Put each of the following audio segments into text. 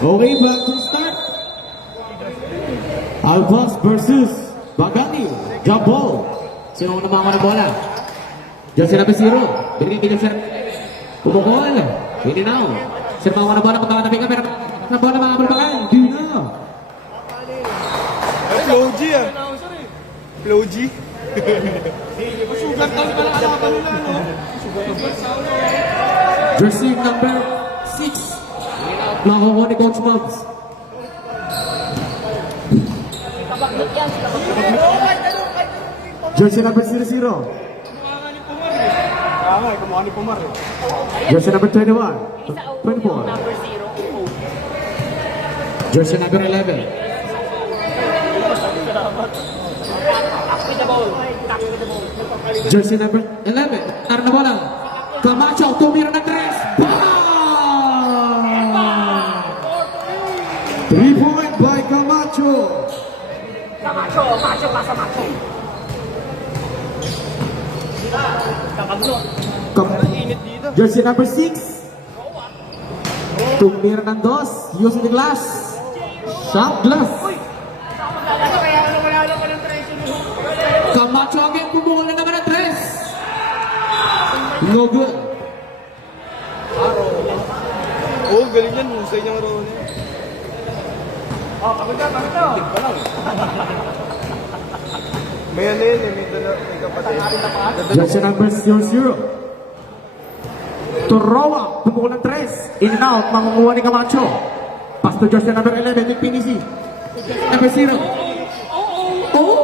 Okay, back to start. Alphas versus Bagani. Jump ball. Sino ang namaman ng bola? Jersey number 0. Binigay kay Jersey. Pumukol. Hindi na. Sino namaman ng bola? Kung tawa-tabi ka, pero na bola mga kapalpakan. Hindi na. Flow G ah. Flow G. Sugar taon ka lang kalaban nila, no? Jersey number 6. Nakukuha ni Coach Mobs. Jersey number 00. Kumuha ni Pumar eh. Jersey number 21. 24. Number 0. Jersey number 11. Jersey number 11. Tara na bola. Camacho, tumira ng 3. Bang! 3-point by Camacho. Macho pasa macho. Jersey number 6. Tumira ng 2. Using the glass. Shot glass. Camacho again, bumukol na naman ng 3. No good. Oo, galing yan. Husay niyang roon eh. Pagod na. May ano yun eh. May kapatid. Jersey number 00. Torowa, bumukol ng 3. In and out, makukuha ni Camacho. Pass to jersey number 11, with Pinisi. Number 0. Oh!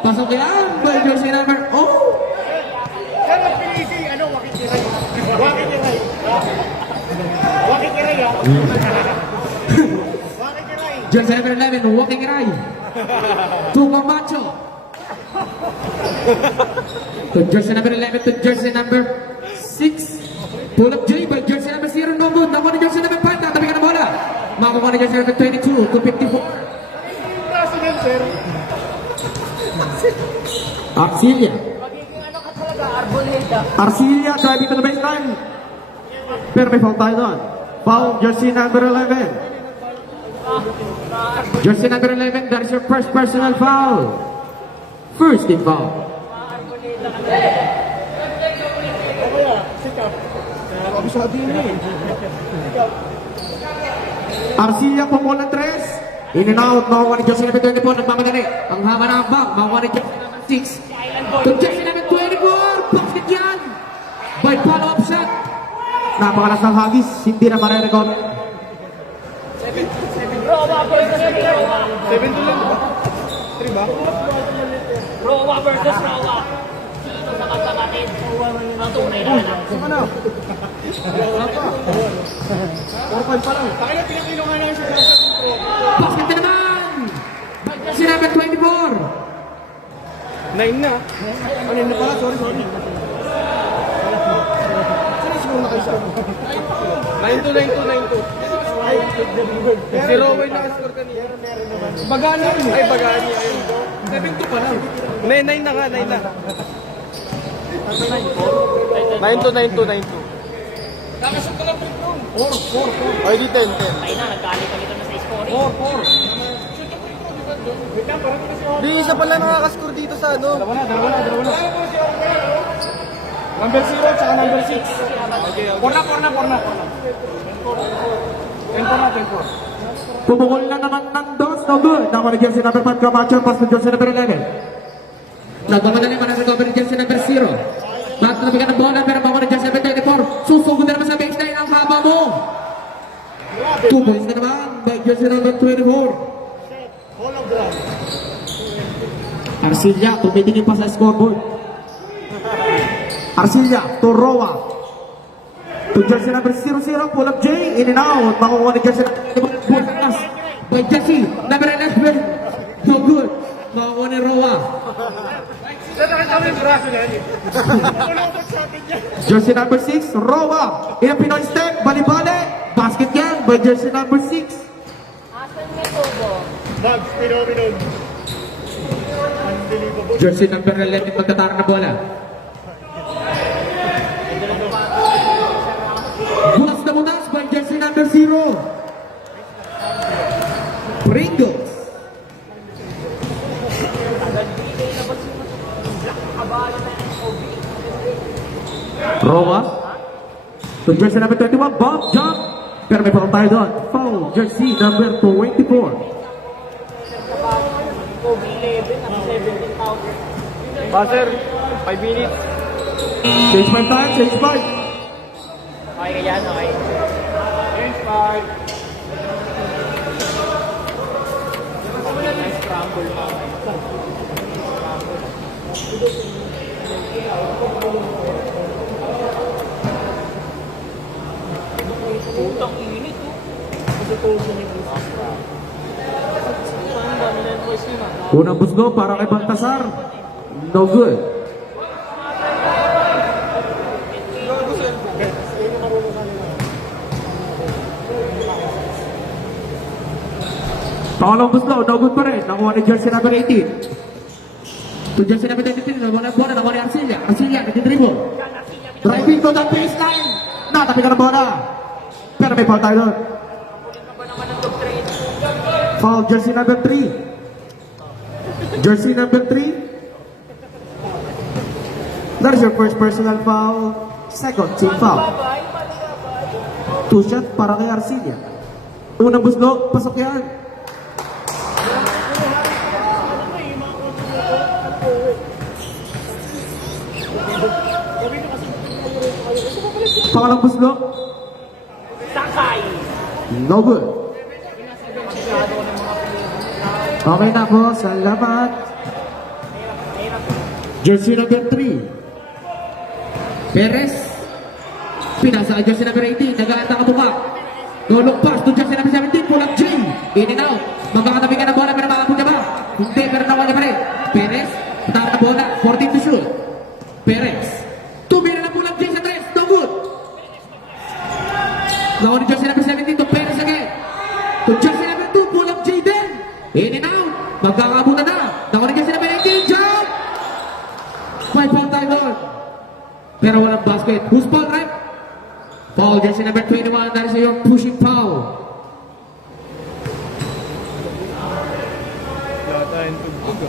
Pasok yan by jersey number 0. Yan ang pinisi. Ano? Wakikiray. Wakikiray. Wakikiray ah. Wakikiray. Jersey number 11, walking right. To Camacho. To jersey number 11 to jersey number 6. Pull up J by jersey number 0. No good. Nakuha ni jersey number 5. Tatabi ka na bola. Makukuha ni jersey number 22 to 54. Kaso yan, sir. Arcilia. Magiging ano ka talaga, Arboleda. Arcilia driving to the baseline. Pero may foul tayo doon. Foul jersey number 11. Jersey number 11, that is your first personal foul. First team foul. Abisado yun eh. Arcilia pumula 3. In and out, makuha ni jersey number 24. Nagmamadali. Ang haba ng bang, makuha ni jersey number 6. To jersey number 24. Basket yan. By follow-up shot. Napakalas ng hagis. Hindi na marirecord. 7 to lang ba? 3 ba? Rowa versus Rowa. Sino sa kapatid? Ang tunay na anak. Saan ka na? Wala pa. 4-5 pa lang. Kaya pinakilungan na yung sa class at intro. Basket na naman. By jersey number 24. 9 na. Ano na pala? Sorry. Sino siguro na kayo sa 9-2. Si Rowan nakascore kanina. Bagani yun. Ay, Bagani. 7-2 pa lang. 9 na nga, 9 na. 9-2. Nakasok ka lang po doon. 4. Ay, di 10. Ay na, nagkali-kalito na sa scoring. 4. Di, isa pala nakakascore dito sa ano. Dalawa na. Number 0 tsaka number 6. Okay. 4 na. 10. Pumukol na naman ng 2. No good. Nakuha ni jersey number 5. Camacho. Pass to jersey number 11. Nagmamadali man ang recover ni jersey number 0. Back to nabigan ng bola. Pero makuha ni jersey number 24. Susugod na naman sa baseline ang haba mo. 2 points na naman by jersey number 24. Arcilia, tumitingin pa sa scoreboard. Arcilia, to Roa. To jersey number 00, pull up J, in and out. Makukuha ni jersey number 4. By jersey number 11. No good. Makukuha ni Roa. Jersey number 6, Roa. In a Pinoy step, bali-bali. Basket yan by jersey number 6. Asan may tubo? Bugs, Pinoy. Jersey number 11, magtatara na bola. Bulas na butas by jersey number 0. to jersey number 21, Bob Jump. Pero may foul tayo doon. Foul, jersey number 24. Buzzer, 5 minutes. Change my time, change my. Okay ka yan, okay. Change 5. Putang init, oh. Kasi tulog na yung ang dami na yung voice yun, ah. Unang busgo para kay Baltasar. No good. Pangalawang busgo, no good pa rin. Nakuha ni jersey number 18. To jersey number 23, nakuha na bola, nakuha ni Arcilia. Arcilia, nagdidribble. Driving to the baseline. Natabi ka ng bola. Pero may foul tayo doon. Foul, jersey number 3. Jersey number 3. That is your first personal foul. Second, team foul. Two shot para kay Arcilia. Unang buslo, pasok yan. Pangalang buslo, Sakay! no good. Okay na po, salamat. Jersey number 3. Perez. Pinasa ka jersey number 18. Nag-aata ka buka. Golong pass to jersey number 17. Pulang J. In and out. Magkakatabi ka ng bola pero makapun niya ba? Hindi, pero nakuha niya pa rin. Perez. Patara na bola. 14 to shoot. Perez. Tumira na pulang J sa 3. No good. Nakuha ni jersey number 17 to Perez again. To jersey number 2. Pulang J din. In and out. Magkakabutan na. Nakuha ni jersey number 18. Jump. May foul tayo doon. Pero walang basket. Who's foul, right? Foul, jersey number 21. That is your pushing foul. Wala tayong tugbog.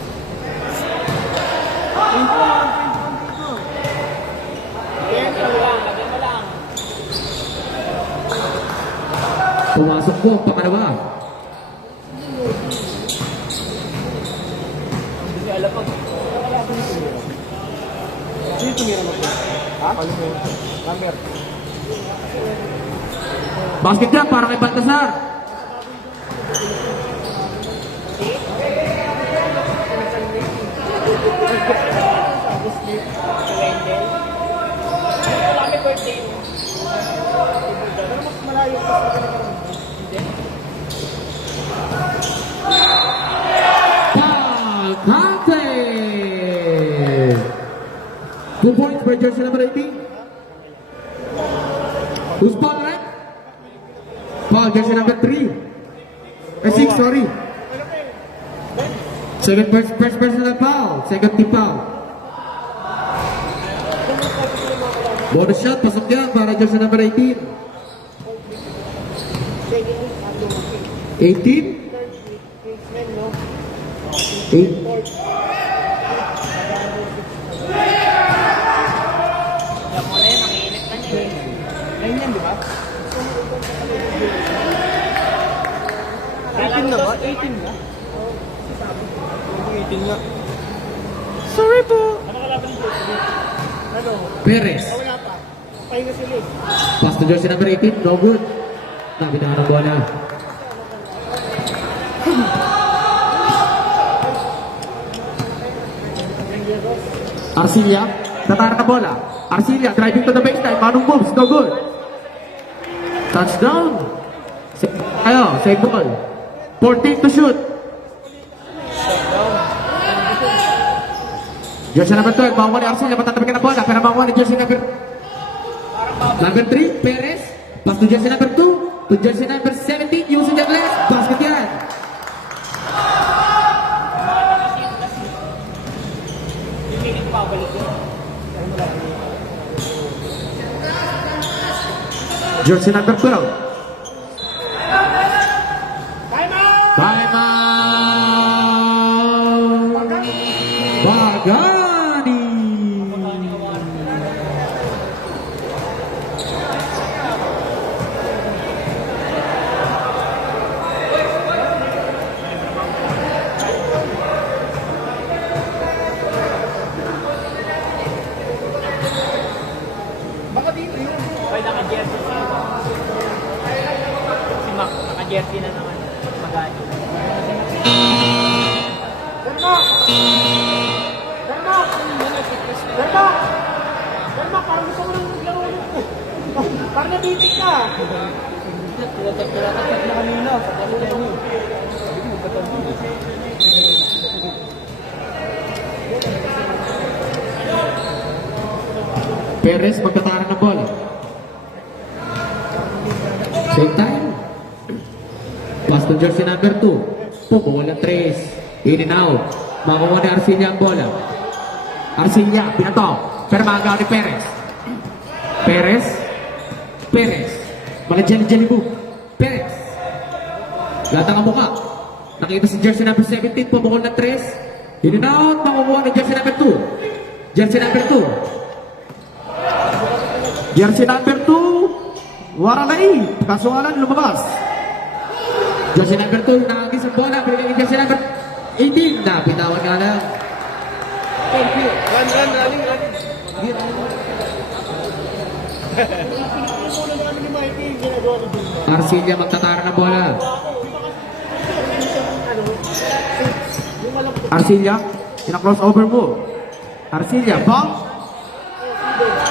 Pumasok po, pangalawa. Hindi alam pag... Sino tumira mo po? Ha? Kalimutan. Number. Basket dyan para kay Baltasar. Palcante! 2 points for jersey number 18. Who's foul, right? Foul, jersey number 3. 6, sorry. Second first personal foul. Second team foul. Bonus shot, pasok yan para jersey number 18. 18? 8. Alam mo na yun, ang init na niya. 9 yan, di ba? 18 na ba? 18 na? 18 na. Sorry po. Perez. Wala pa. Pahinga sila eh. Pass to jersey number 18. No good. Tabi na ng bola. Arcilia. Tatara na bola. Arcilia driving to the baseline. Manong moves. No good. Touchdown. Save ball. 14 to shoot. Jersey number 12. Makuha ni Arcilia. Matatabi ka na bola. Pero makuha ni jersey number 3. Perez. Pass to jersey number 2. To jersey number 17. Using the glass. Basket yan. Pinilit pa, balik yun. Jersey number 12. Time out! Time out! Bagani! jersey na naman. Magani. Parang gusto mo nang maglaro ulit. Parang nabitik ka. Tinatak na kanina. Perez magtatara ng bola. Same time. Pass to jersey number 2. Pumola 3. In and out. Makuha ni Arcilla ang bola. Arcilla, pinato. Pero maagaw ni Perez. Perez. Perez. Mga jelly move. Perez. Latang ang muka. Nakita si jersey number 17. Pumola 3. In and out. Makuha ni jersey number 2. Jersey number 2. Jersey number 2, Waralay, kasualan lumabas. Jersey number 2, nakagis ang bola, pinagiging jersey number 18, napitawan nga lang. Running. Arcilla magtatara ng bola. Arcilla, in a crossover move. Arcilla, bang!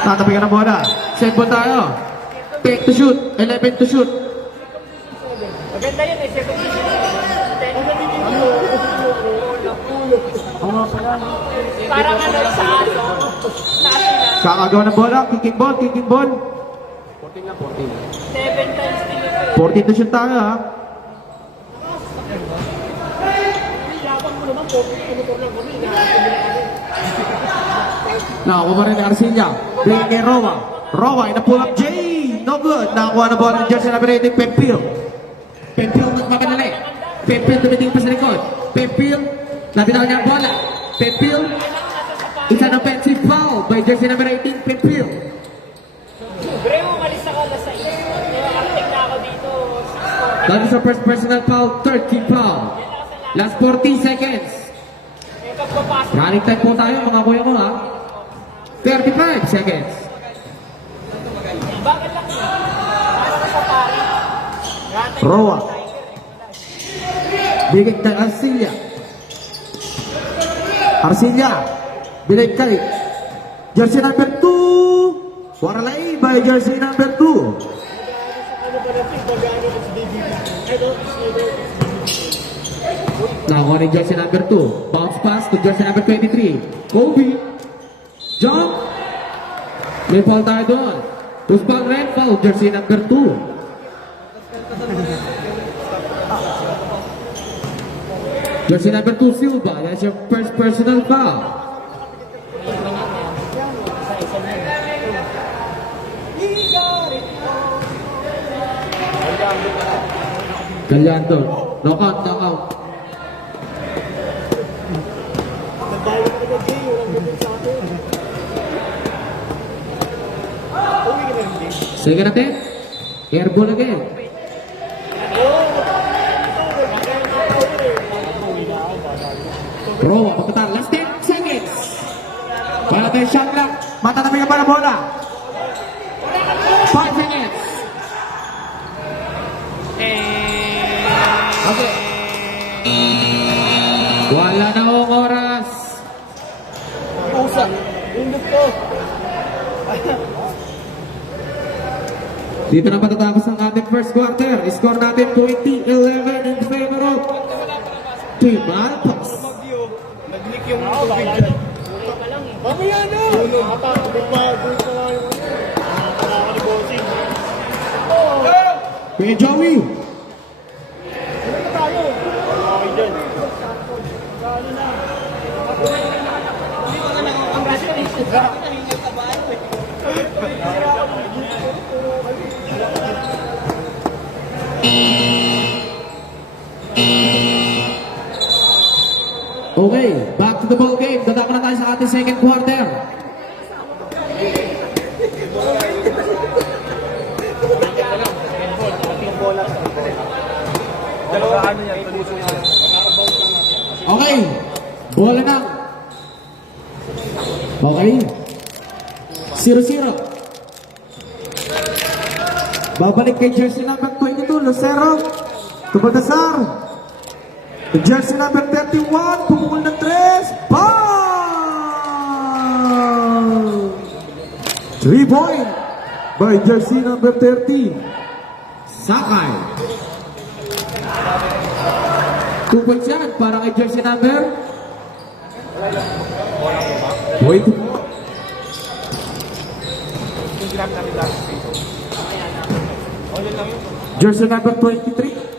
Tatabi ka ng bola. Save ball tayo. 10 to shoot. 11 to shoot. Maganda yun eh. Second position. Parang ano sa aso. Kakagawa ng bola. Kicking ball. 7 times din 14 to shoot tayo ha. Nakakuha pa rin ni Arcilla. Bring kay Roa. Roa in a pull-up J. No good. Nakakuha na bola ng jersey number 18, Pempil. Pempil magmamadali. Pempil tumitingin pa sa likod. Pempil. Nabitaw niya ang bola. Pempil. Isang offensive foul by jersey number 18, Pempil. Bre, umalis ako alas 6. Nakarating na ako dito. That is our first personal foul, third team foul. Last 40 seconds. Eh, pagpapasok. Running time po tayo mga kuya ko ha. 35 seconds. Bakit lang yun? Para sa pari. Roa. Bigay kay Arcilla. Arcilla. Bigay kay jersey number 2. Waralay by jersey number 2. Nakuha ni jersey number 2. Bounce pass to jersey number 23. Kobe. Jump. May foul tayo doon. Usbang red foul, jersey number 2. Jersey number 2, Silva. That's your first personal foul. Galyanto. Knockout, knockout. Second attempt. Airball again. Roa, pagkatan. Last 10 seconds. Wala tayo shot clock. Matatabi ka pa ng bola. 5 seconds. Okay. Wala na akong oras. Pusa. Indot ko. Dito na patatapos ang ating first quarter. Score natin 20-11 in favor of Team Alpos. Nag-leak yung tubig dyan. Mamaya na! Napakabig pa yung Kuya Joey. Okay, back to the ball game. Dadako na tayo sa ating second quarter. Okay, bola na. Okay. 0-0. Babalik kay jersey number 22, Lucero. Tumatasar. Jersey number 31, pumukul ng 3. Ball! 3 point by jersey number 30. Sakay. 2 points yan para kay jersey number 24. Jersey number 23.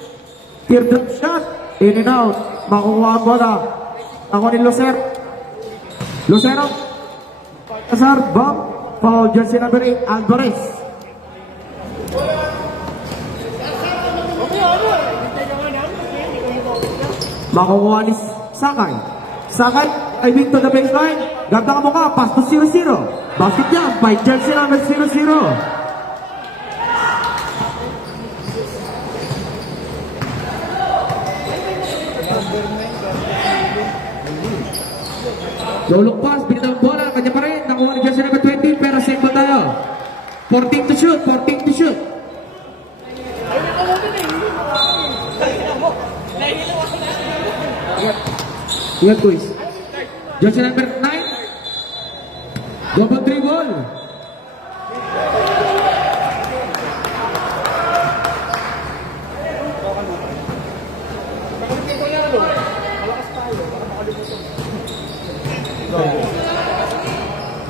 Teardrop shot. In and out. Makukuha ang bola. Ako ni Lucero. Lucero. Azar. Bump. Foul. Jersey number 8. Alvarez. Makukuha ni Sakay. Sakay. I mean to the baseline. Ganda ka mo ka. Pass to 0-0. Basket yan by jersey number 0-0. Lolok pass, binitang bola, kanya pa rin, nakuha ni jersey number 20, pero safe pa tayo. 14 to shoot, 14 to shoot. Ingat quiz. Jersey number 9. Double dribble.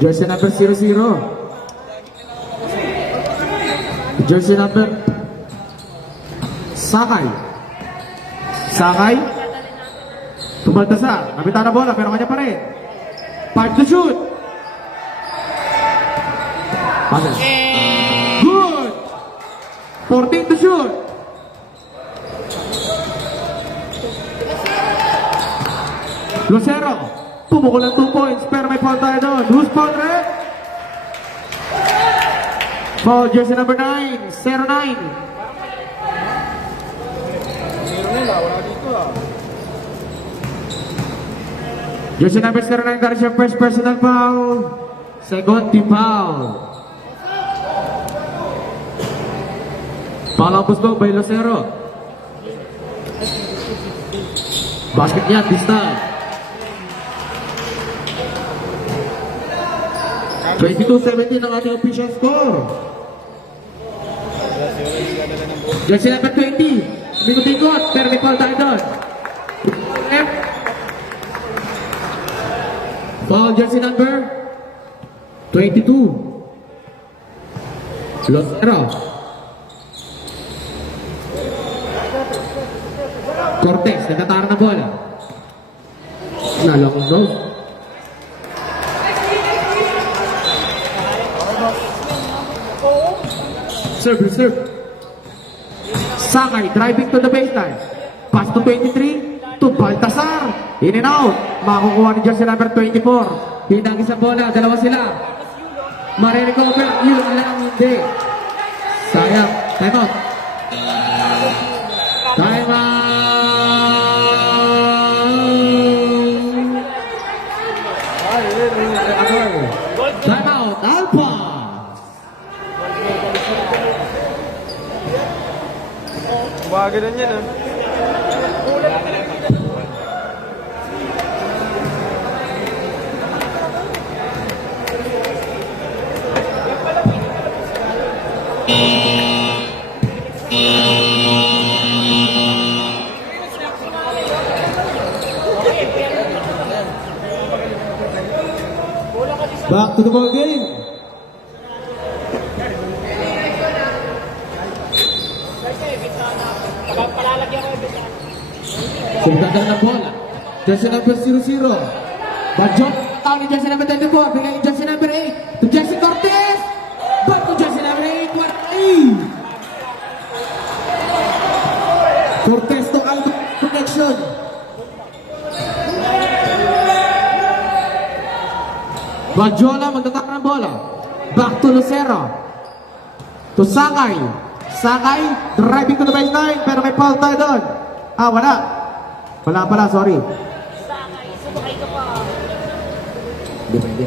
Jersey number 0-0. Jersey number Sakay. Sakay. Tumaltasar. Nabitan na bola pero kanya pa rin. 5 to shoot. Passes. Good. 14 to shoot. Lucero. Pumukul ng 2 points pero may foul tayo doon. Who's foul, Red? Foul, jersey number 9, 09. Jersey number 09, that is your first personal foul. Second team foul. Foul ang pusto by Lucero. Basket niya this time. 22-17 ang ating official score. Jersey number 20. Mingot-ingot, pero may foul tayo doon. Foul jersey number 22. Lucero. Cortez, nagtatara na bola. Nalong no. Serve. Sakay driving to the baseline. Pass to 23 to Baltasar. In and out. Makukuha ni jersey number 24. Hindang isang bola. Dalawa sila. Marirecover. Yun lang hindi. Sayang. Time out. Time out. Time out. Alpha. Gumagano yan ah. Back to the ball game. Sumagdang ng bola. Jersey number 0-0. Bajot. Tawag ni jersey number 24. Bigay ni jersey number 8. To Jesse Cortez. Back to jersey number 8. What a! Cortez to Aldo connection. Bajola magtatak ng bola. Back to Lucero. To Sakay. Sakay. Driving to the baseline. Pero may foul tayo doon. Wala. Wala pala, sorry. Sakay, sumakay ka pa. Depende.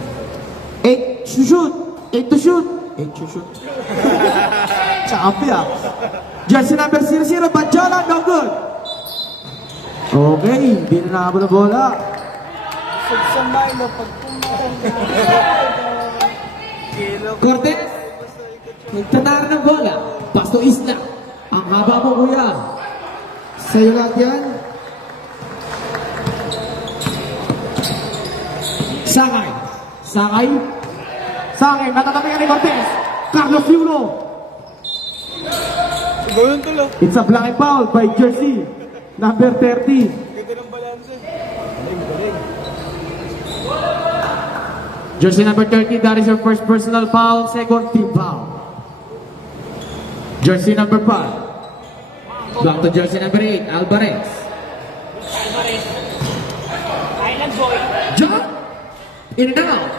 8 to shoot. 8 to shoot. 8 to shoot. Sabi ah. Jersey number 0-0, Bajola, no good. Okay, hindi na nakabot na bola. Sagsambay mo pag pumarang Kilo. Cortez, nagtatara ng bola. Pasto Isla. Ang haba mo, kuya. Sa'yo lahat yan. Sakay. Sakay. Sakay, matatabihan ni Cortez. Carlos Yulo. Gawin to lang. It's a blind foul by jersey number 30. Ganda ng balanse. Jersey number 30, that is your first personal foul, second team foul. Jersey number 5. Back to jersey number 8, Alvarez. Alvarez. Island boy. Jump! In and out.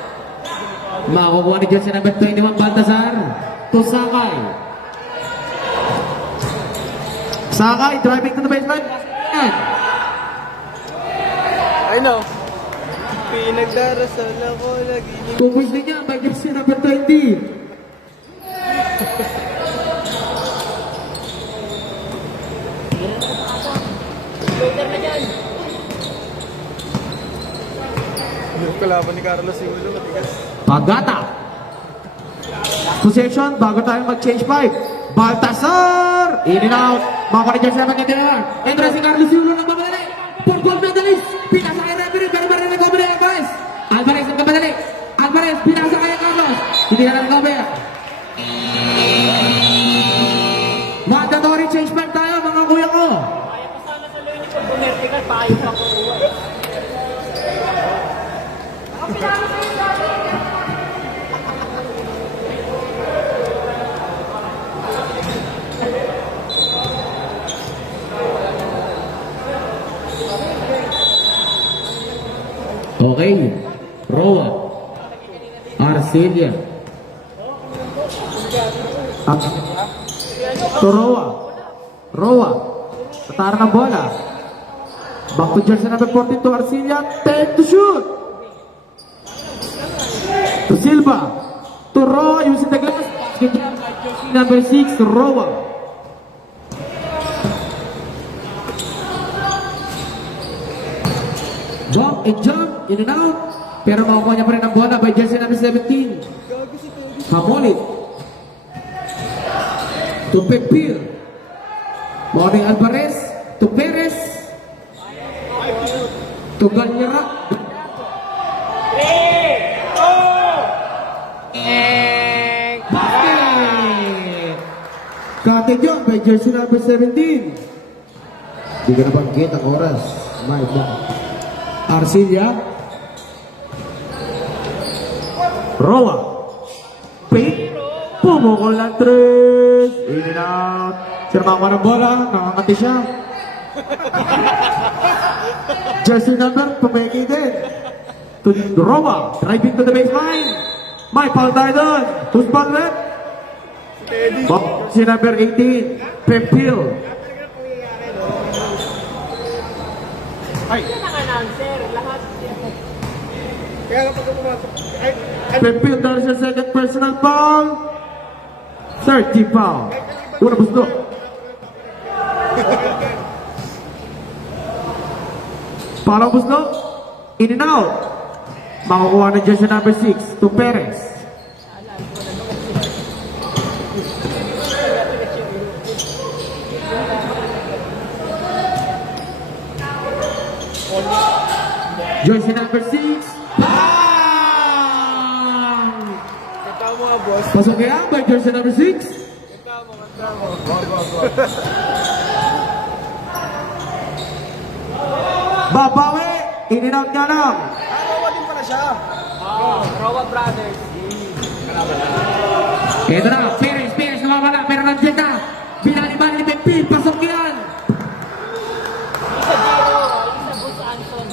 Makukuha ni jersey number 21, Baltazar. To Sakay. Sakay, driving to the baseline. And I know. Pinagdarasal ako lagi. Pupus din niya by jersey number 20. Floater na dyan. Kalaban ni Carlos Yulo, matigas. Pagata. Possession, bago tayo mag-change pipe. Baltasar! In and out. Makakuha ni jersey number 21. Entra si Carlos Yulo ng mamadali. For gold medalist. Pinasa kay referee. Bari-bari na cover ni Alvarez. Alvarez ang kamadali. Alvarez, pinasa kay Carlos. Hindi na cover. Mandatory change pipe tayo, mga kuya ko. Kaya pa sana sa learning pag vertical, payo pa kukuha. Okay. Roa. Arcelia. At to Roa. Roa. Tatara ng bola. Back to jersey number 14 to Arcelia. 10 to shoot. To Silva. To Roa using the glass. Jersey number 6 to Roa. Jump and jump, in and out. Pero makukuha niya pa rin ang bola by jersey number 17. Hamolit. To Pepil. Morning Alvarez. To Perez. To Ganyara. Basket! Kate Jong by jersey number 17. Hindi ka na banggit ang oras. My God. Arcelia. Roa. Pate. Pumukol ng 3. In and out. Sirma ng bola. Nakakati siya. Jersey number. Pumeki din. To Roa. Driving to the baseline. May foul tayo doon. Who's foul left? Jersey number 18. Pepil. Yan ang announcer. Lahat. Kaya nga pag pumasok. Pepil, that is your second personal foul. 30 foul. Una gusto. Parang gusto. In and out. Makukuha ng jersey number 6 to Perez. Jersey number 6. Kanta mo nga, boss. Pasok kaya by jersey number 6. Kanta mo. Babawi. In and out nga lang. Arawa din pala siya. Rowa Brothers. Ito na. Perez nawawala. Pero nandiyan na. Binali-bali ni Pepil. Pasok yan. Isa Giro. Isa Bus Anson.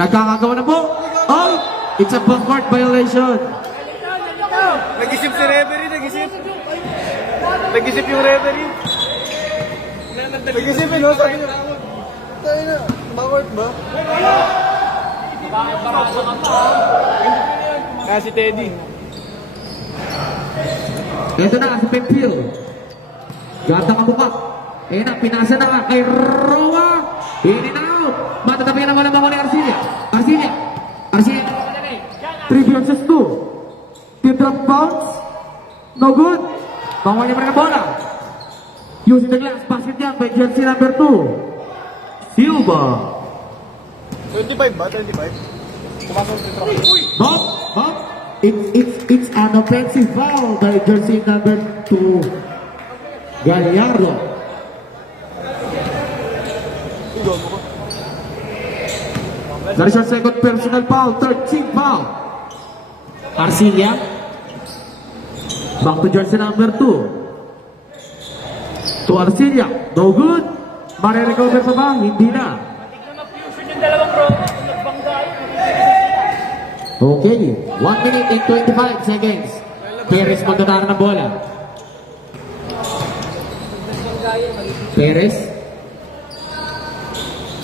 Nagkakagawa na po. Oh, it's a backcourt violation. Nag-isip si referee, nag-isip. Nag-isip yung referee. Nag-isip yun, no? Sabi niya, tayo na, backward ba? Bakit parado ka pa? Si Teddy. Ito na si Pempil. Ganda ka buka. Ayan na, pinasa na nga kay Roa. In and out. Matatabi na naman ang ni Arcilia. Arcilia. 3 versus 2. Teardrop bounce. No good. Bawal niya pa rin ang bola. Using the glass. Basket yan by jersey number 2. Silva. 25 ba? 25? Pumasok dito. Bob. It's an offensive foul by jersey number 2. Gallardo. That is your second personal foul. 13th foul. Arcilia. Back to jersey number 2. To Arcilia. No good. Mare-recover pa ba? Hindi na. Tignan mag-fusion yung dalawang Roma. Kung nagbangga yun. Okay. 1 minute and 25 seconds. Perez magtatara ng bola. Perez.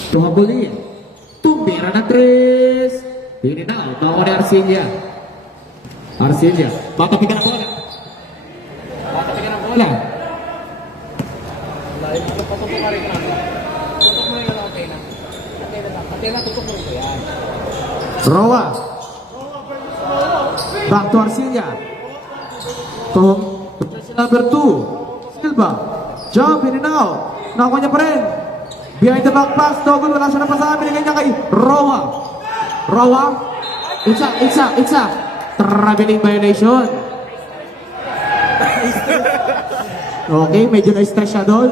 Tuhabulin. Tumira na 3. Hindi na. Bawa ni Arcilia. Arcilia. Matapigan ang bola. Matapigan ang bola. Tutok mo rin na. Tutok mo rin na, okay na. Okay na, tutok mo rin ko yan. Roa. Back to Arcilia. To number 2. Silva. Jump in and out. Nakuha niya pa rin. Behind the back pass. Dogon. Wala siya napasabi. Binigay niya kay Roa. Roa. It's a traveling violation. Okay, medyo na-stress siya doon.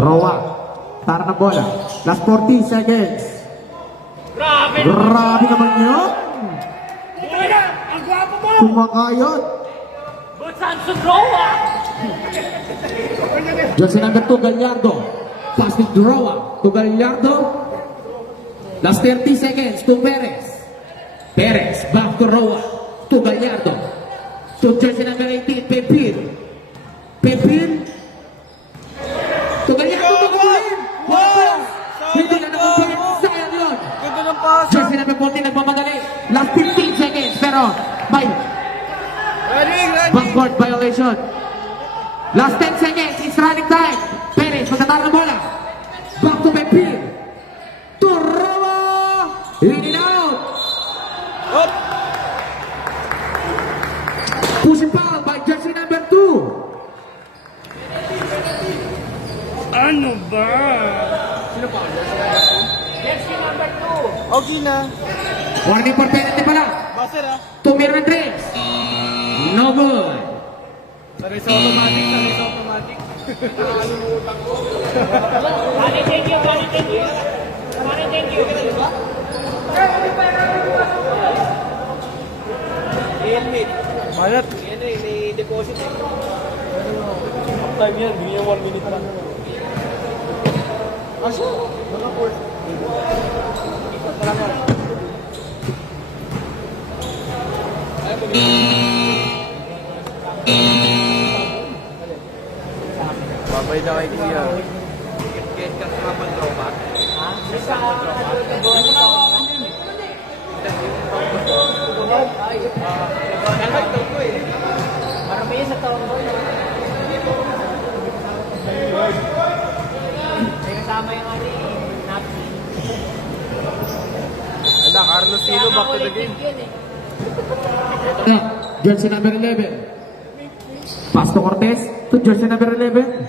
Roa. Tara na bola. Last 40 seconds. Grabe naman yun. Ang gwapo mo! Kumakayot. Good Samson Roa! Jersey number 2, Gallardo. Pass with Roa to Gallardo. Last 30 seconds to Perez. Perez, back to Roa. To Gallardo. To jersey number 18, Pepin. Pepin. To Gallardo. Wow! Hindi na nakumpit. Sayang yun. Ganda ng pass. Jersey number 14, nagmamadali. Last 15 seconds, pero may Running! backcourt violation. Last 10 seconds, it's running time. Perez, magtatara ng bola. Back to Pepin. To Roa. In and out. Up! Pushing foul by jersey number 2. Ano ba? Jersey number 2. Okay na. Warning for penalty pala. Baser ah. Tumira ng drinks. No good. Saray sa automatic, saray sa automatic. Kani, thank you. Kani, thank you. Kani, thank you. Helmet. Bayat. Yan eh, ni-deposit eh. Time yan, bigyan 1 minute pa. Aso? Naka-port. Babay na kay Kuya. Get ka sa kapal daw ba? Ha? Sa Buwan din. Marami yan sa taong ko. May kasama yung ano eh, Nazi. Ala, Carlos Silo, back to the game. Jersey number 11. Pass to Cortez to jersey number 11.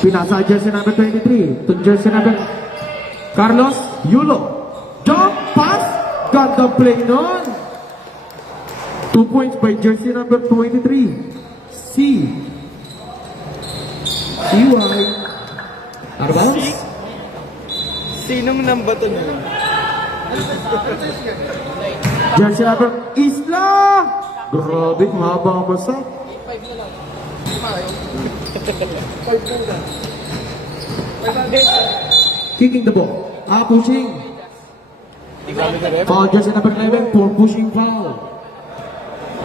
Pinasa jersey number 23 to jersey number Carlos Yulo. Jump pass. Ganda play nun. 2 points by jersey number 23. CY. Arbaus. Sinong number to na yun? Jersey number Isla. Grabe, haba ang basa. Kicking the ball. Pushing. Foul jersey number 11 for pushing foul.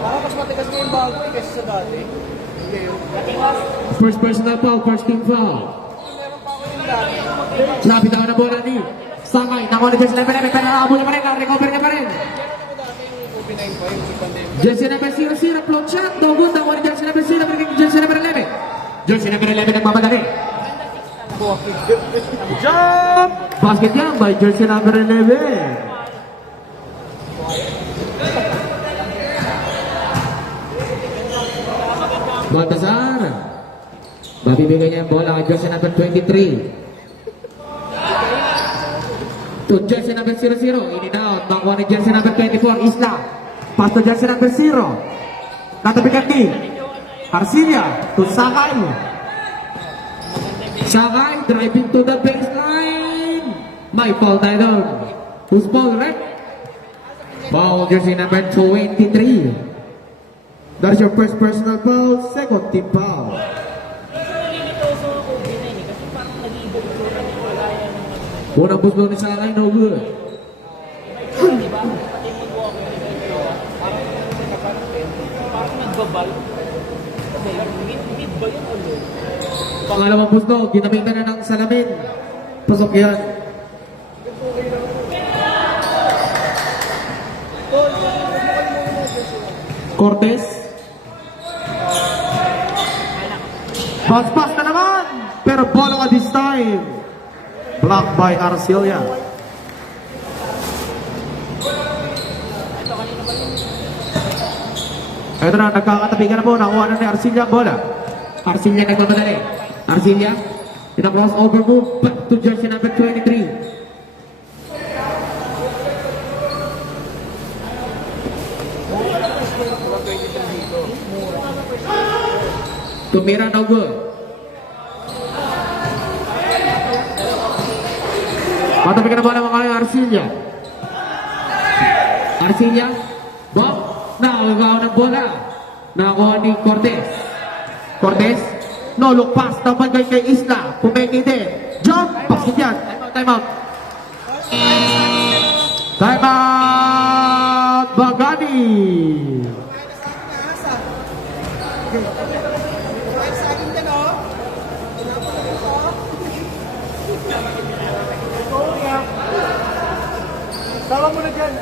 Parang mas matigas na yung bago eh, kaysa sa dati. Hindi yun. First personal foul, first team foul. Meron pa ako yung dati. Lapit ako na bola ni Sangay. Nakuha nakuha ni jersey number 11, pero nakabuli pa rin, na-recover niya pa rin. Jersey number 00, float shot, no good, nakuha ni jersey number 0, pero jersey number 11. Jersey number 11 nagmamadali. Jump! Basket yan by jersey number 11. Baltasar. Babibigay niya yung bola kay jersey number 23. To jersey number 00. In and out. Makuha ni jersey number 24. Isla. Pass to jersey number 0. Natabigan ni Arcilia. To Sakay. Sakay driving to the baseline. May foul tayo doon. Who's foul, right? Foul jersey number 23. That's your first personal foul, second team foul. Unang buslo ni Sakay, no good. Pangalawang buslo, ginamitan na ng salamin. Pasok yan. Cortez. Pass na naman. Pero bola ka this time. Blocked by Arcilia. Ito na, nagkakatabigan na po. Nakuha na ni Arcilia ang bola. Arcilia nagmamadali. Arcilia, in a crossover move back to jersey number 23. Tumira no good. Matabigan na bola mga Arcilia. Arcilia, bomb. Nakagawa ng bola. Nakakuha ni Cortez. Cortez, no look pass. Taman kay Isla. Pumeki din. Jump. Pasok yan. Time out. Time out. Bagani. Sama mo na dyan.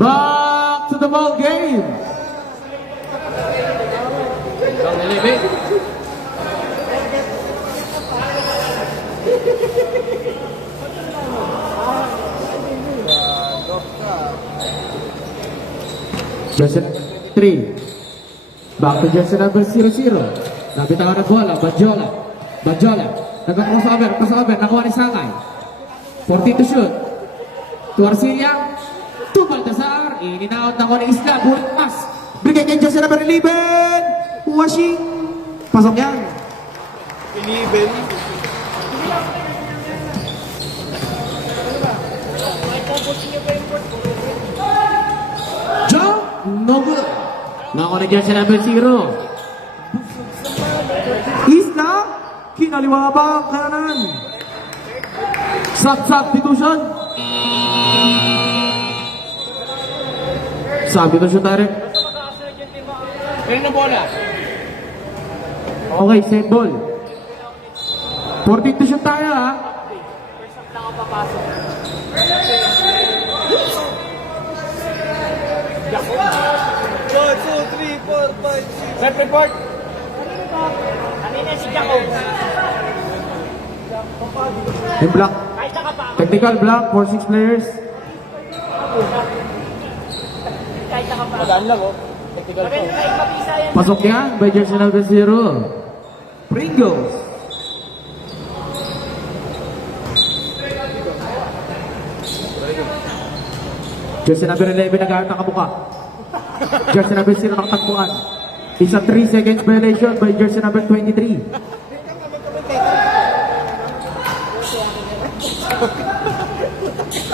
Back to the ball game. Jersey 3. Back to jersey number 00. Nabitawan ng bola. Badjola. Crossover. Nakuha ni Sakay. 14 to shoot. To Arcilia. To Baltasar. In and out. Nakuha ni Isla. Bulit pass. Bigay kay jersey number 11. Washing. Pasok yan. 11. Jump. No good. Nakuha ni jersey number 0. Isla. Kinaliwa ba ang kanan? Substitution. Substitution tayo rin. Ayun na bola. Okay, same ball. 14 to shoot tayo ha. One, two, three, four, five, six. Left report. Kanina si Jacob. Yung block. Kahit nakapa. Technical block for 6 players. Kahit nakapa. Madaan lang oh. Technical Kahit mapisa yan. Pasok yan by jersey number 0. Pringles. Jersey number 11 nag-aarap ng kabuka. Jersey number 0 nakatagpuan. Isa 3 seconds violation by jersey number 23.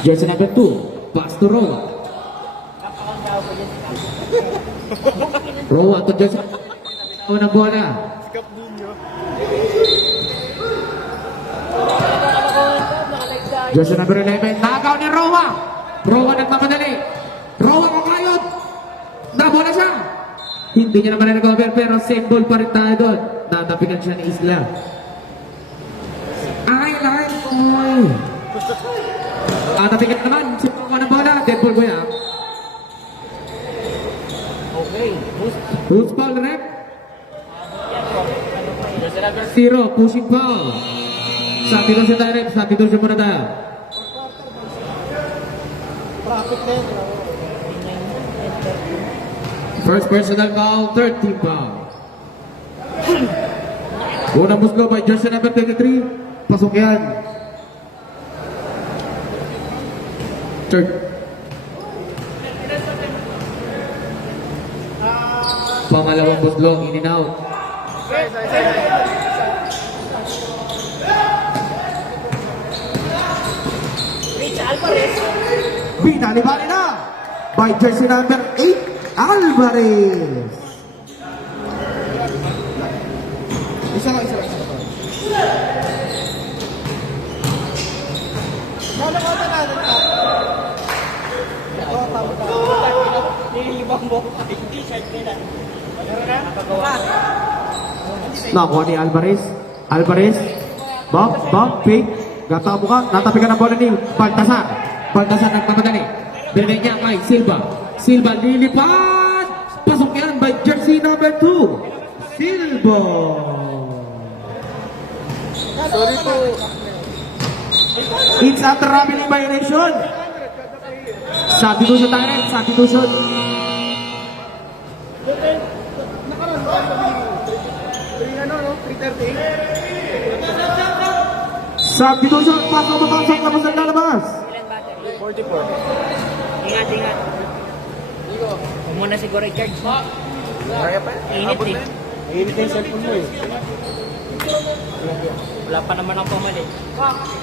Jersey number 2. Pass to Roa. Roa to jersey. Unang bola. Sikap ninyo. Jersey number 11. Nakaw ni Roa. Roa nagmamadali. Roa kakayod. Hindi niya naman na-recover pero same ball pa rin tayo doon. Natapigan siya ni Isla. Ay, line boy! Natapigan naman. Sinukuha ng bola. Dead ball kuya. Okay. Boost. Who's ball rep? Jersey number 0. Pushing foul. Substitution siya tayo rep. Substitution muna tayo. First personal foul, third team foul. Unang muslo by jersey number 23. Pasok yan. Third. Pangalawang muslo, in and out. Rich Alvarez. Binalibali na by jersey number 8, Alvarez. Isa lang. Nililibang mo. T-shirt nila. Nakagawa. Nakuha ni Alvarez. Alvarez. Bump, fake. Gata mo ka. Natapigan ang bola ni Baltasar. Baltasar nagpapadali. Binigay niya kay Silva. Silva lilipad. Pasok yan by jersey number 2. Silva. Sorry po. It's a traveling violation. Substitution tayo rin. Substitution. Substitution. Pasok mapasok. Labas ang lalabas. Ilan battery? 44. Ingat, ingat. Huwag mo na siguro i-charge. Kaya pa? Init Abot eh. na yun. Init na yung cellphone mo eh. Wala pa naman ang pamali.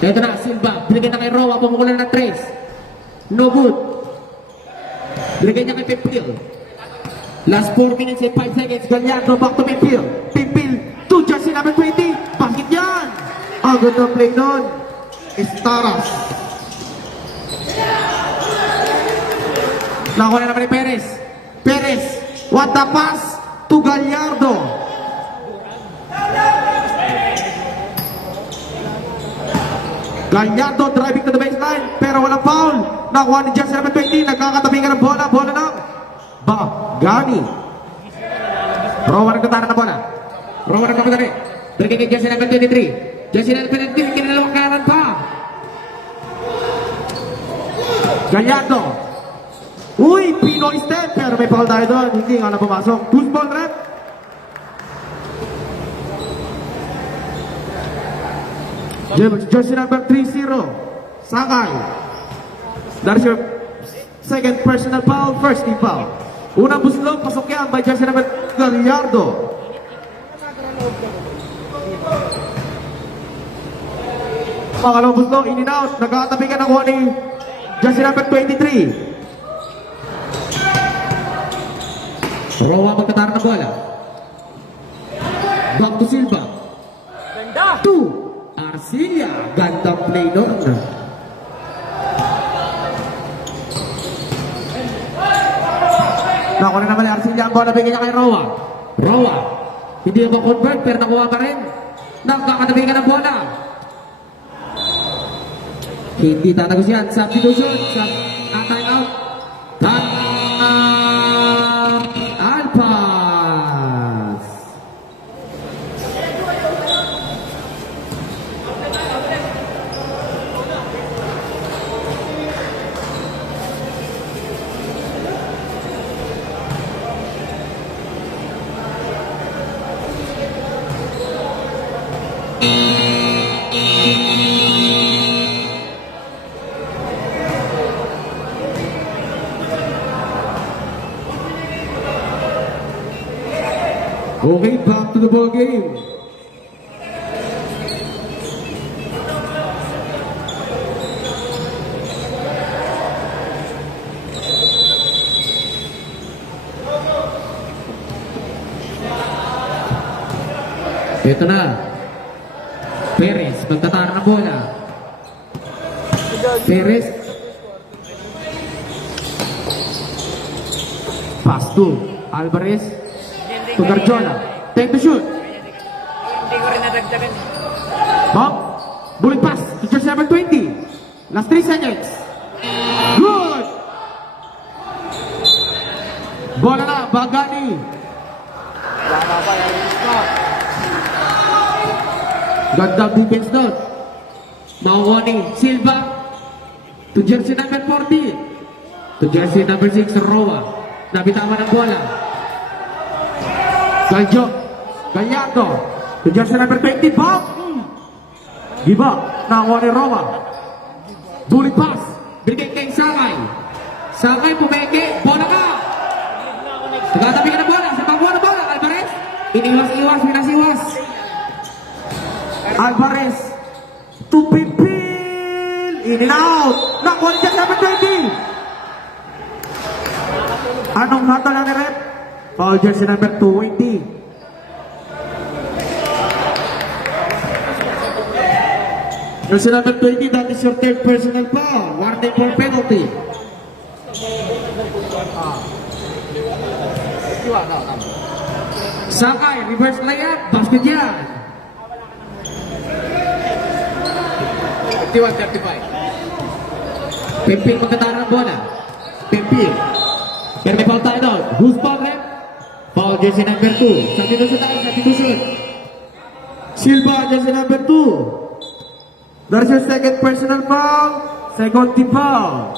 Ito na, Silva. Binigay na kay Roa. Pumukulan ng 3. No good. Binigay niya kay Pipil. Last 4 minutes and 5 seconds. Gallardo back to Pipil. Pipil to jersey number 20. Bakit yan? Agad na play nun. Estaras. Nakuha na naman ni Perez. Perez. What the pass to Gallardo. Gallardo driving to the baseline. Pero walang foul. Nakuha ni jersey number 20. Nagkakatabi ka ng bola. Bola ng Bagani. Roa nagtatara na bola. Roa nagpapadali. Binigay kay jersey number 23. Jersey number 23. Kinalawang karan pa. Gallardo. Uy, Pinoy step. Pero may foul tayo doon. Hindi nga na pumasok. Who's ball rep? Jersey number 30. Sakay. That is your second personal foul. First team foul. Unang buslog. Pasok yan by jersey number Gallardo. Pangalawang buslog. In and out. Nagkakatabi ka nakuha ni jersey number 23. Roa magtatara na bola. Back to Silva. Ganda! 2. Arcilia. Gandang play nun. Nakuha na naman ni Arcilia ang bola. Bigyan niya kay Roa. Roa. Hindi na convert pero nakuha pa rin. Nagkakatabi ka ng bola. Hindi tatagos yan. Substitution. Time out. Alpas. Okay, back to the ball game. Ito na. Perez, magtatara ng bola. Perez. Pass to Alvarez. rin to Garjola. Take the shoot. Hindi ko rin nadagdagan. Bump. Bullet pass to jersey number 20. Last 3 seconds. Good. Bola na, Bagani. Ganda defense doon. Mawani, Silva. To jersey number 14. To jersey number 6, Roa. Nabitawan ng bola. Galjo. Gallardo. To jersey number 20, Bob. Give up. Nakuha ni Roa. Bullet pass. Binigay kay Sakay. Sakay pumeke. Bola ka. Nagkatabi ka ng bola. Sa pagbuha ng bola. Alvarez. Iniwas-iwas. Pinasiwas. Alvarez. To Pipil. In and out. Nakuha ni jersey number 20. Anong hatol lang ni Rep? Foul jersey number 20. Jersey number 20, that is your third personal foul. Warning for penalty. Sakay, reverse layup, basket yan. 51-35. Pimpin magkatara ng bola. Pimpin. Pero may foul tayo doon. Who's foul, Rep? Foul jersey number 2. Substitution tayo, substitution. Silva, jersey number 2. There's your second personal foul. Second team foul.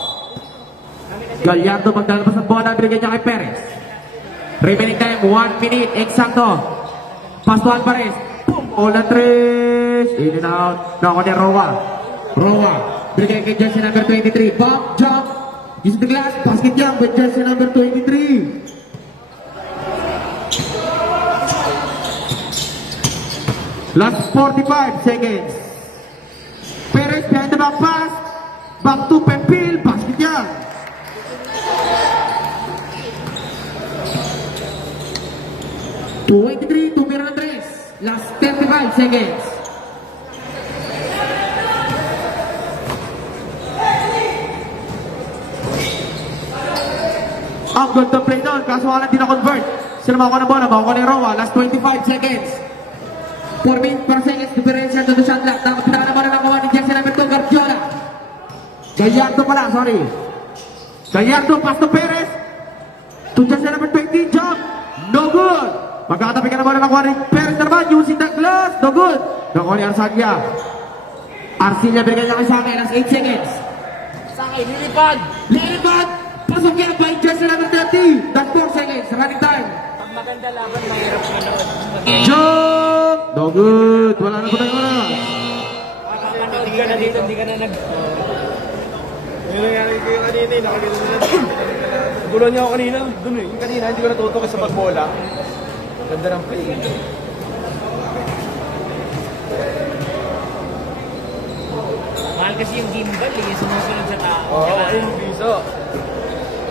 Gallardo maglalabas ng bola. Binigay niya kay Perez. Remaining time, 1 minute. Eksakto. Pass to Alvarez. Boom! All the trash. In and out. Nakuha ni Roa. Roa. Binigay kay jersey number 23. Bump, jump. Use the glass. Basket jump with jersey number 23. Last 45 seconds. Perez behind the back pass. Back to Pempil. Basket yan. $23 to Mirandres. Last 35 seconds. Ang ganda play doon. Kaso wala din na-convert. Sila makuha ng bola. Makuha ni Roa. Last 25 seconds. 4 minutes per seconds. Diferensya to the shot clock. Nakapita na bola nakuha ni jersey number 2, Garjola. Gallardo pala, sorry. Gallardo, pass to Perez. To jersey number 20, jump. No good. Magkakatabi ka na bola nakuha ni Perez naman. Using the glass. No good. Nakuha ni Arcilla. Arcilla binigay niya kay Sakay. Last 8 seconds. Sakay, lilipad. Lilipad. Pasok yan by jersey number 30. That's 4 seconds. Running time. Pag maganda laban, mahirap manood. Jump. No good. Wala na po tayo oras. Makakanood ka na dito, hindi ka na nag... Yung nangyari ko yung kanina, nakakita nila. Gulo niya ako kanina, dun eh. Yung kanina, hindi ko natutok sa pagbola. Ganda ng play. Mahal kasi yung gimbal, yung sumusunod sa tao. Oo, ay yung piso.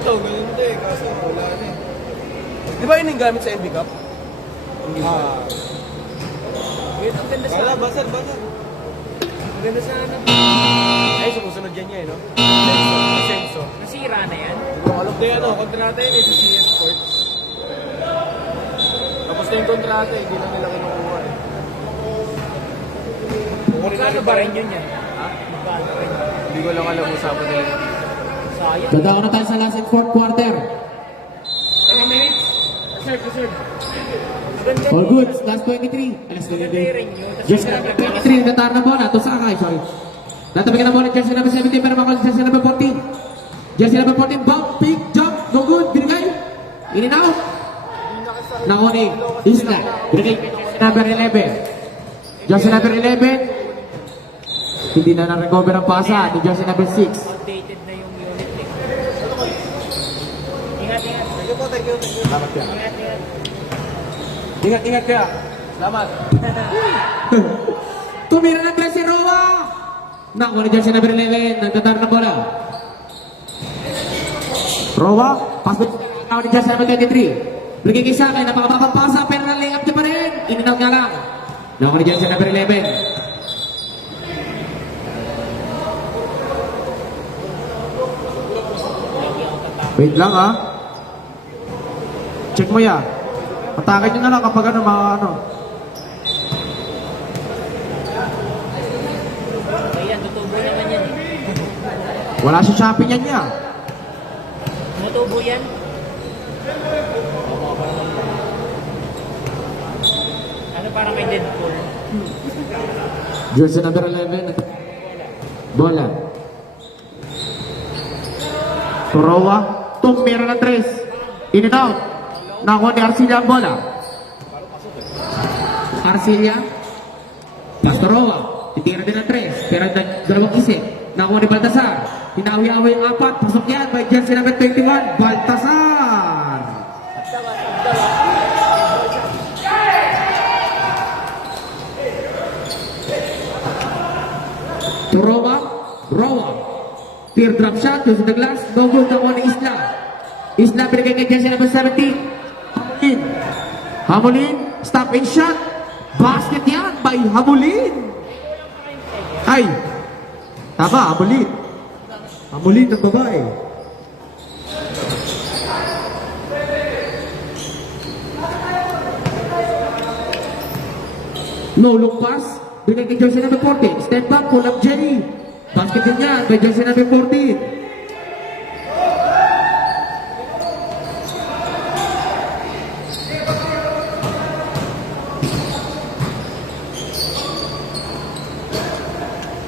Ito, ganun ito eh, kaso wala na eh. Di ba yun yung gamit sa MB Cup? Wait, ang ganda sa... Wala, basal. Ang ganda sa ano. Ay, sumusunod yan niya eh, no? Senso. Nasira na yan. Yung alam na yan, kontra natin eh, sa CS Sports. Tapos na yung kontrata eh, hindi na nila kinukuha eh. Magkano ba rin yun yan? Ha? Magkano rin? Hindi ko lang alam usapan nila. Sayang. Dadako na tayo sa last and fourth quarter. 10 minutes? Reserve. All good. Last 23. Last 23. Jersey number 23. Natar na bola. To Sakay. Sorry. Natabi ka na bola. Jersey number 17. Pero makal jersey number 14. Jersey number 14. Bump. Pick. Jump. No good. Binigay. In and out. Nakoni. Isla. Binigay. Jersey number 11. Jersey number 11. Hindi na na-recover ang pasa. Ni jersey number 6. Outdated na yung unit eh. Ingat. Thank you. Salamat yan. Ingat. Ingat kaya. Salamat. Tumira na 13 si Roa. Nakuha ni jersey number 11. Nagtatar na bola. Roa. Pasok na ni jersey number 23. Bigay kay Sakay. Napakababang pasa. Pero na-layup niya pa rin. Ininag nga lang. Nakuha ni jersey number 11. Wait lang ha. Check mo yan. Atake nyo na lang kapag ano, mga ano. Ayan, tutubo naman yan eh. Wala si Shopee niyan niya. Tutubo yan. Ano para may Deadpool? Jersey number 11. Bola. Torowa, tumira ng 3. In and out. Nakuha ni Arcilla ang bola. Arcilla. Pastorowa. Titira din ng 3. Pero dalawang isip. Nakuha ni Baltasar. Hinawi-awi ang 4. Pasok yan by jersey number 21. Baltasar. Torowa. Rowa. Teardrop shot. Using the glass. No good. Nakuha ni Isla. Isla binigay kay jersey number 17. Hamulin. Hamulin, stop and shot. Basket yan by Hamulin. Ay, tama, Hamulin. Hamulin ng babae. No look pass. Binigay kay jersey number 14. Step back. Pull up Jenny. Basket din yan by jersey number 14.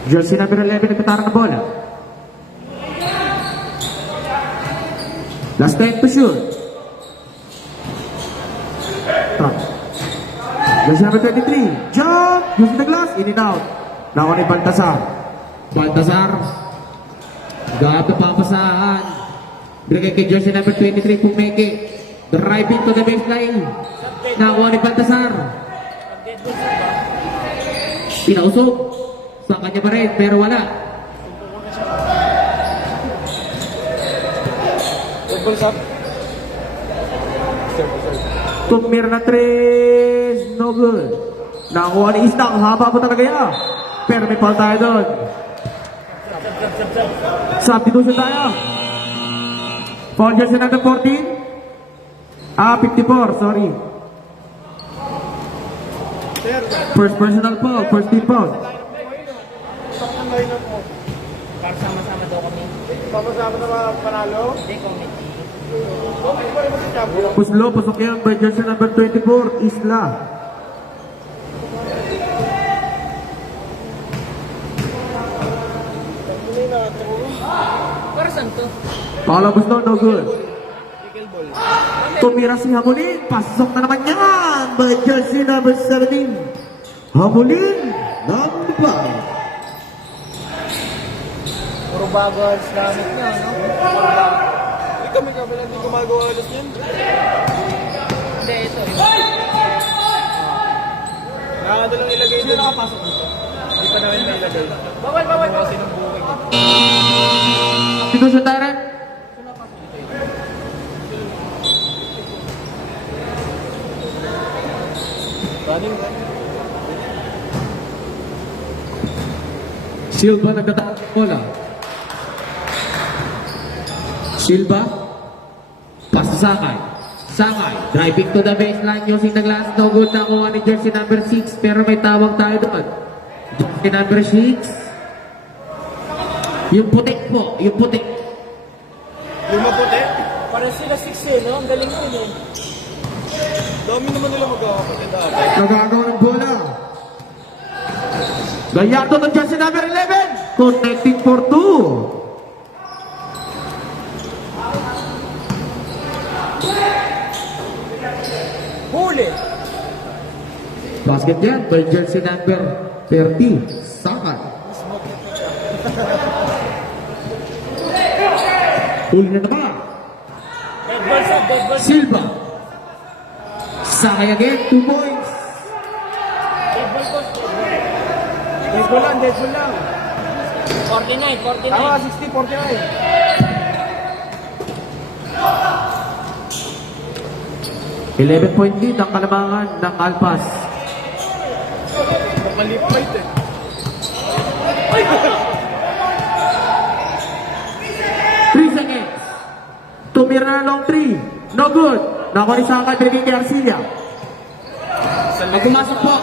Jersey number 11 nagtatara ng bola. Last 10 to shoot. Top. Jersey number 23. Jump! Using the glass. In and out. Nakuha ni Baltasar. Baltasar. Gab na papasahan. Binigay kay jersey number 23. Pumeke. Driving to the baseline. Nakuha ni Baltasar. Pinausok. Sa kanya pa rin, pero wala. Tumira na 3. No good. Nakuha ni Isla. Ang haba po talaga yan. Pero may foul tayo doon. Substitution tayo. Foul jersey number 14. 54, sorry. First personal foul, first team foul. Para sama-sama daw kami. Sama-sama na mga panalo. Hindi, committee. Puslo, pasok yan by jersey number 24, Isla. Para saan to? Pakalabos doon, no good. Tumira si Hamulin, pasok na naman yan by jersey number 17. Hamulin, number 5. Puro bago alas gamit niya, no? Hindi kami lang din gumagawa alas niyan. Hindi, ito. Nakakado lang ilagay doon. Nakapasok dito. Hindi pa namin may ilagay. Bawal. Kasi ng buhay. Substitution tayo rin. Running. Silva nagtatawag ng bola. Silva. Pass to Sakay. Sakay. Driving to the baseline using the glass. No good na kuha ni jersey number 6. Pero may tawag tayo doon. Jersey number 6. Yung putik po. Yung putik. Yung maputi. Para sila 6 eh, no? Ang galing din eh. Dami naman nila magkakapatid dati. Nagagawa ng bola. Gallardo ng jersey number 11. Connecting for 2. Huli! Basket yan by jersey number 30. Sakay. Huli na naman. Dead ball sa, dead ball. Silva. Sakay again. 2 points. Dead ball coach. Deadpool lang. 49. Tama, 60-49. 11-point lead ang kalamangan ng Alpas. Makalipait eh. 3 seconds. Tumira na long 3. No good. Nakuha ni Sakay, binigay kay Arcilla. Pag pumasok po,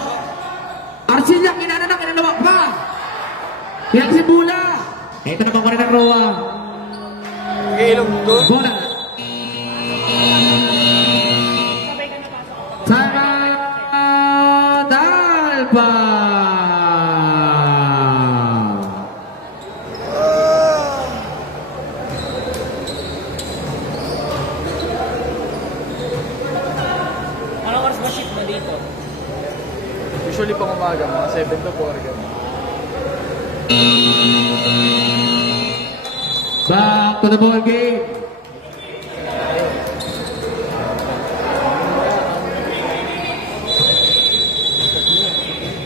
Arcilla, kinalawa pa. Yan si Bula. Ito na pa rin ng Roa. Ilong doon. Bola. Sara Dalpa. Anong oras ba shift mo dito? Usually pang umaga, mga 7 to 4 ganun. Back to the ball game.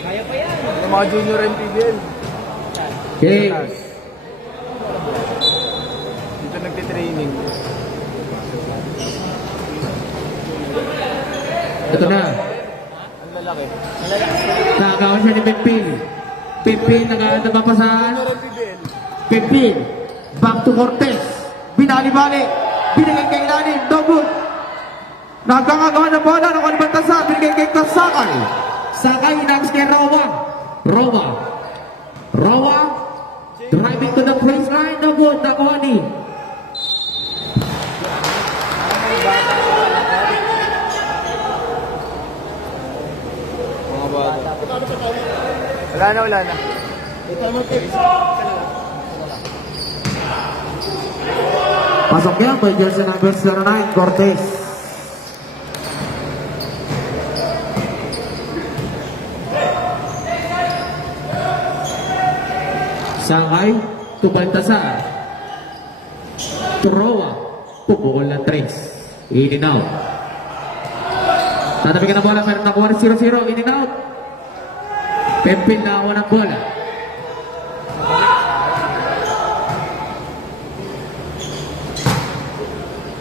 Kaya pa yan. Yung mga junior MPBL. Okay. Dito nagtitraining. Ito na. Ang lalaki. Nakagawa siya ni Pepin. Pepin, nag-aanda pa saan? Junior MPBL. Pepin. Back to Cortez. Binali-bali. Binigay kay Ilalim. No good. Nagkakagawa ng bola. Nakuha ni Baltasar. Binigay kay Sakay. Sakay, inangos kay Rowa. Rowa. Driving to the place line. No good. Nakuha ni. Mga bata. Wala na. Pasok yan by jersey number 09, Cortez. Sakay, to Baltasar. To Roa. Pupukol ng 3. In and out. Tatabi ka ng bola, meron nakuha ng 0-0. In and out. Pempin nakakuha ng bola.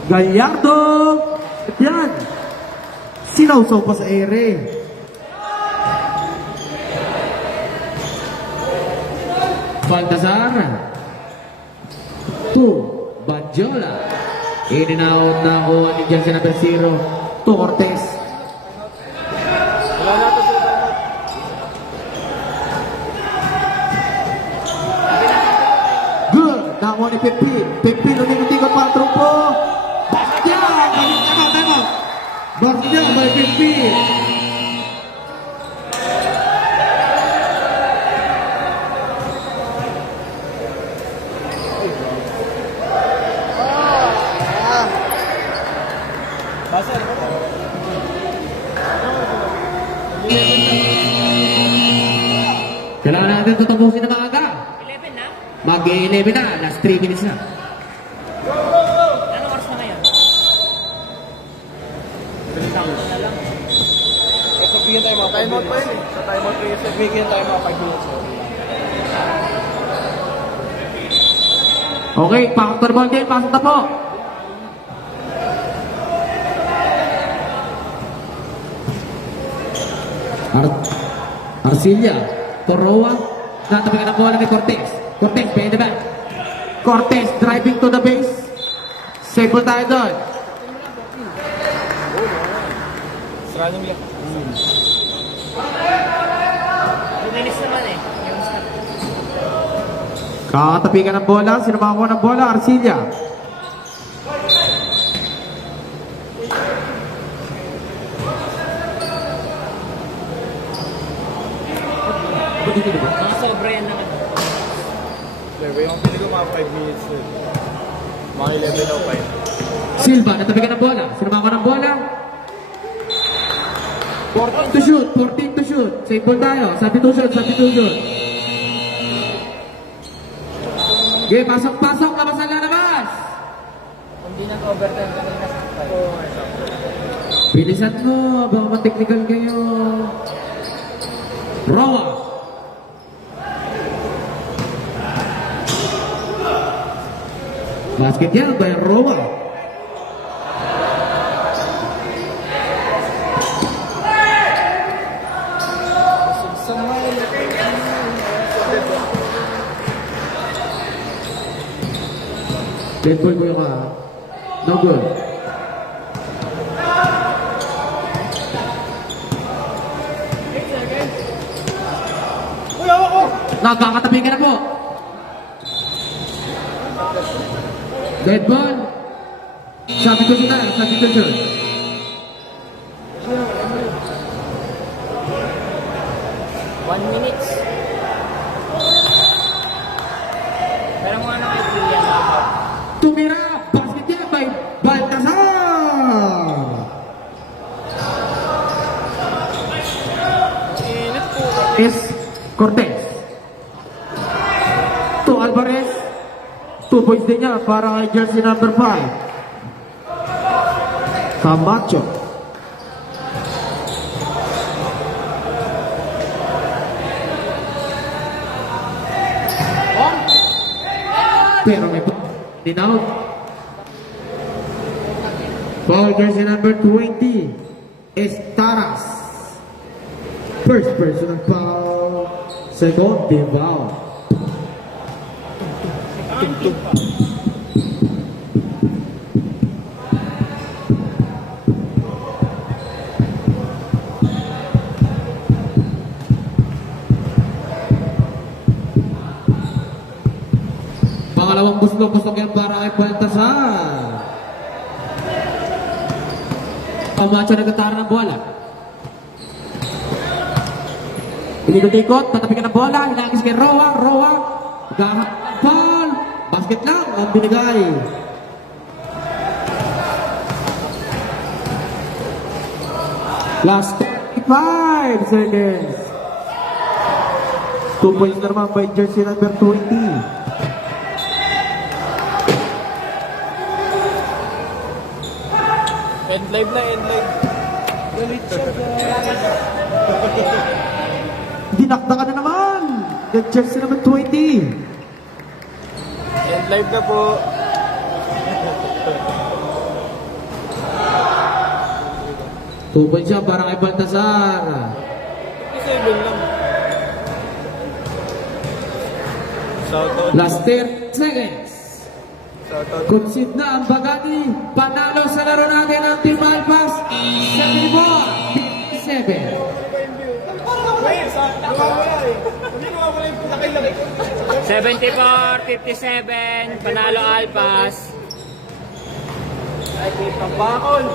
Gallardo! Yan! Sinawsaw pa sa ere. Baltasar. 2. Banjola. In and out na kuha ni Jersey number 0. To Cortez. Wala na ito sila. Good! Nakuha ni Pepin. Pepin, ulit-ulit ka pa ang trupo. Bastia! Tama. Bastia, by Pepin. Basta ano ba? Kailangan natin ito tapusin na maaga. 11 na? Mag-11 na. Last 3 minutes na. Anong oras na ngayon? Ito bigyan tayo mga 5 minutes. Time out pa yun eh. Sa time out pa yun. Bigyan tayo mga 5 minutes. Okay, factor ball game. Pasok na po. Arcilla. Toroa. Natabi ka ng bola ni Cortez. Cortez, behind the back. Cortez driving to the base. Save po tayo doon. Sira niyong liyak. 2 minutes naman eh. Yung start. Kakatabi ka ng bola. Sino makakuha ng bola? Arcilla. Mga sobra yan naman. Yung pili ko mga 5 minutes na. Mga 11 o 5. Silva, natabi ka ng bola. Sino makakuha ng bola? 14 to shoot. 14 to shoot. Save ball tayo. Substitution. Okay, pasok. Labasan na labas. Hindi na to overtime kanina sa Bilisan mo. Baka ma-technical kayo. Roa. Basket yan by Roa. Dead ball ko yung no good. Nagkakatabi ka na po. Dead ball. Substitution. 1 minute. Pero mo ano kay Julian Lamar. Tumira. Basket niya by Baltasar. Init po. Is Cortez. To Alvarez. 2 points din niya para kay jersey number 5. Camacho. Pero may dinaw. Foul jersey number 20 is Taras. First personal foul. Second team foul. Pangalawang buslo yan para kay Baltasar. Camacho nagtatara ng bola. Inikot-ikot, tatapikan ng bola, hinagis kay Roa, foul, basket lang ang binigay. Last 5 seconds. 2 points na naman by jersey number 20. End live na, end live. Galit siya. Dinakdakan na naman. The jersey number 20. End live na po. Tubol siya para kay Baltasar. 57 lang. Shoutout. Last 10 seconds. Shoutout. Concede na ang Bagani. Panalo sa laro natin ang Team Alpas. 74-57, panalo Alpas. Ay, bakol.